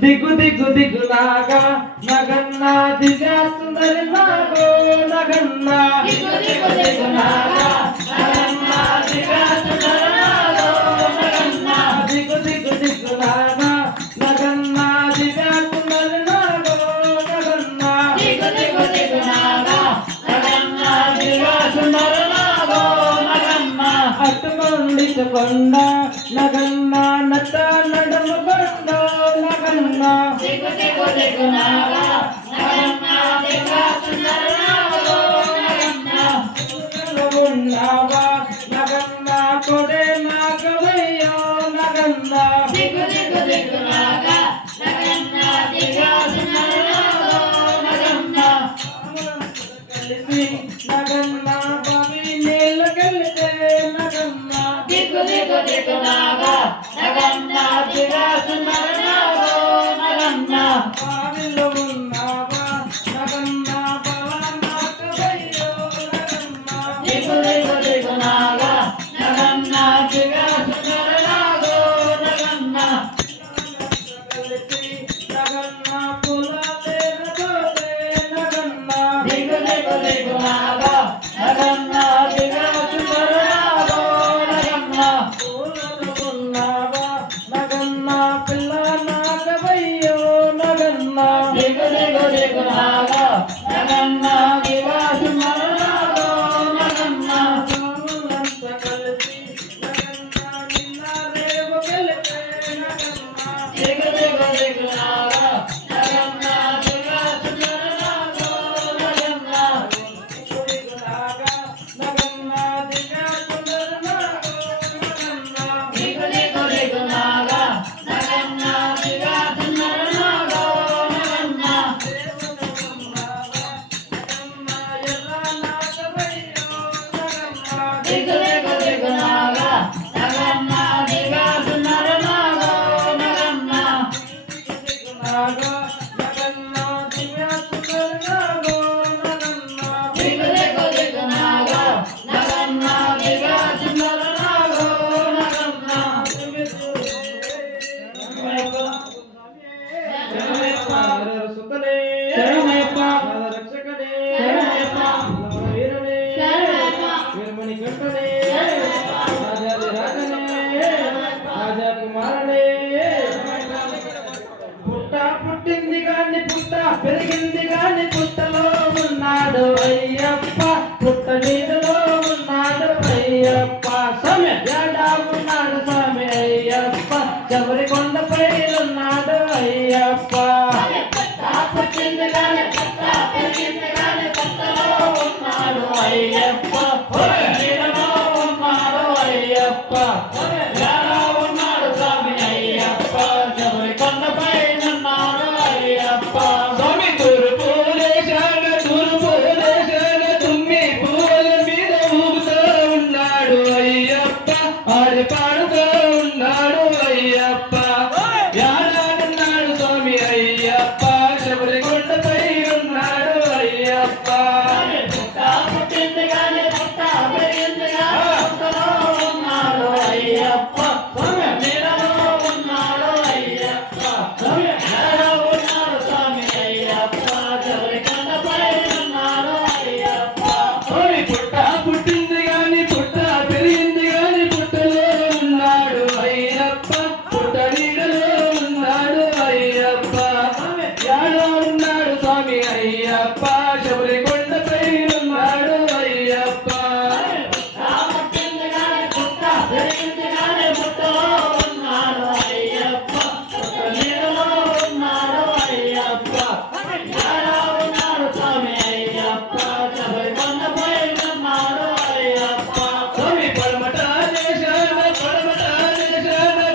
దిగు దిగు దిగులాగా నగన్నా దిగా సుందరి నాగో నగన్నా దిగు దిగు దిగులాగా నగన్నా దిగా సుందరి నాగో నగన్నా దిగు దిగు దిగులాగా నగన్నా దిగా సుందరి నాగో నగన్నా దిగు దిగు దిగులాగా నగన్నా దిగా సుందరి నాగో నగన్నా అట్టుకొండ నగన్నా నట నడమ బండ నగన్నా దిగు దిగు దిగులాగా నగన్నా దిగా సుందరి నాగో నగన్నా ఉన్నావా నగన్నా కొడే నాగవయ్యో నగన్నా దిగు దిగు దిగులాగా నగన్నా దిగా సుందరి నాగో నగన్నా కలిసి నగన్నా బావి నీళ్ళ కలిసే నగన్నా దిగు దిగు దిగులాగా నగన్నా దిగా సుందరి నాగో నగన్నా బావిలో ఉన్నావా నగన్నా బావ నాగవయ్యో నగన్నా దిగు దిగు దిగులాగా నగన్నా దిగా సుందరి నాగో నగన్నా కలిసి నగన్నా పొలాలేరబోతే నగన్నా దిగు దిగు దిగులాగా నగన్నా దిగా సుందరి నాగో నగన్నా పూలలో ఉన్నావా నగన్నా పిల్ల నాగవయ్యో నగన్నా దిగు దిగు దిగులాగా నగన్నా దిగా సుందరి నాగో నగన్నా రాములంత కలిసి నగన్నా నిన్న రేవ గెలిపే నగన్నా దిగు దిగు దిగులాగా నగన్నా దిగా సుందరి నాగో నగన్నా దిగులాగా నగన్నా దిగా సుందరి నాగో నగన్నా దిగు దిగు దిగులాగా నగన్నా దిగా సుందరి నాగో నగన్నా దిగు దిగు దిగులాగా నగన్నా దిగా సుందరి నాగో నగన్నా దిగు దిగు దిగులాగా నగన్నా దిగా సుందరి నాగో నగన్నా పుట్టింది గాని పుట్ట పెరిగింది గాని పుట్టలో ఉన్నాడు అయ్యప్ప పుట్ట నీడలో ఉన్నాడు అయ్యప్ప స్వామి ఏడా ఉన్నాడు స్వామి అయ్యప్ప శబరి కొండపై ఉన్నాడు అయ్యప్ప పుట్టింది గాని పుట్ట పెరిగింది గాని పుట్టలో ఉన్నాడు అయ్యప్ప నీడలో ఉన్నాడు అయ్యప్ప ఎలా ఉన్నాడు స్వామి అయ్యప్ప శబరి కొండపై ఉన్నాడు అయ్యప్ప స్వామి తూర్పు దేశాన తుమ్మి పూల మీద ఊగుతూ ఉన్నాడు అయ్యప్ప ఆడి పాడుతూ ఉన్నాడు అయ్యప్ప యాడాడున్నాడు స్వామి అయ్యప్ప శబరి కొండపై ఉన్నాడు అయ్యప్ప పుట్టింది గాని పుట్ట పెరిగింది గాని పుట్టలో ఉన్నాడు అయ్యప్ప నీడలో ఉన్నాడు అయ్యప్ప ఎలా ఉన్నాడు స్వామి అయ్యప్ప శబరి కొండపై ఉన్నాడు అయ్యప్ప స్వామి పుట్ట పుట్టింది గాని పుట్ట పెరిగింది గాని పుట్టలో ఉన్నాడు అయ్యప్ప పుట్ట నీడలో ఉన్నాడు అయ్యప్ప యాడో ఉన్నాడు స్వామి అయ్యప్ప శబరి కొండపై ఉన్నాడు అయ్యప్ప పుట్టింది గాని పుట్ట పెరిగింది గాని పుట్టలో ఉన్నాడు అయ్యప్ప పుట్ట నీడలో ఉన్నాడు అయ్యప్ప ఎలా ఉన్నాడు స్వామి అయ్యప్ప శబరి కొండపై ఉన్నాడు అయ్యప్ప స్వామి పడమట దేశాన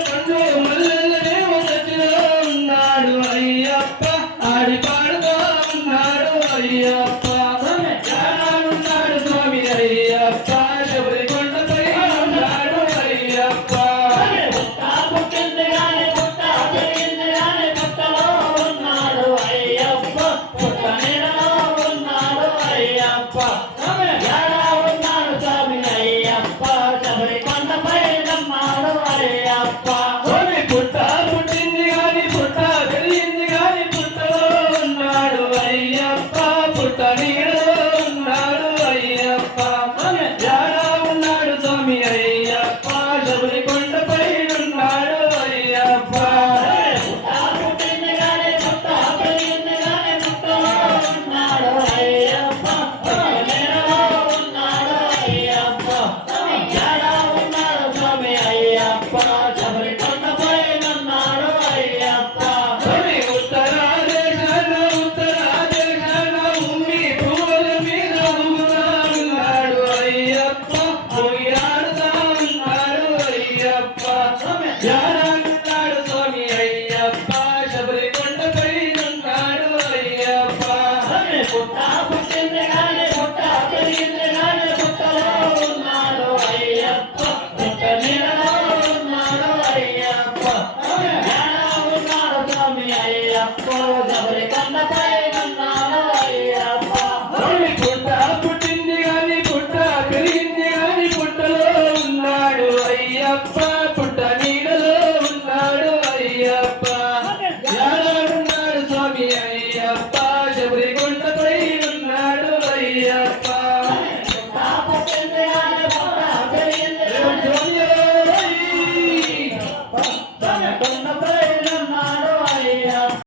పండు మల్లెలనే మొదటిలో ఉన్నాడు అయ్యప్ప ఆడి పాడుతూ ఉన్నాడు అయ్యప్ప ఉన్నాడు స్వామి అయ్యప్ప శబరి కొండపై ఉన్నాడు అయ్యప్ప పుట్టింది గాని పుట్ట పెరిగింది గాని పుట్టలో ఉన్నాడు అయ్యప్ప పుట్ట నీడలో ఉన్నాడు అయ్యప్ప ఎలా ఉన్నాడు స్వామి అయ్యప్ప శబరి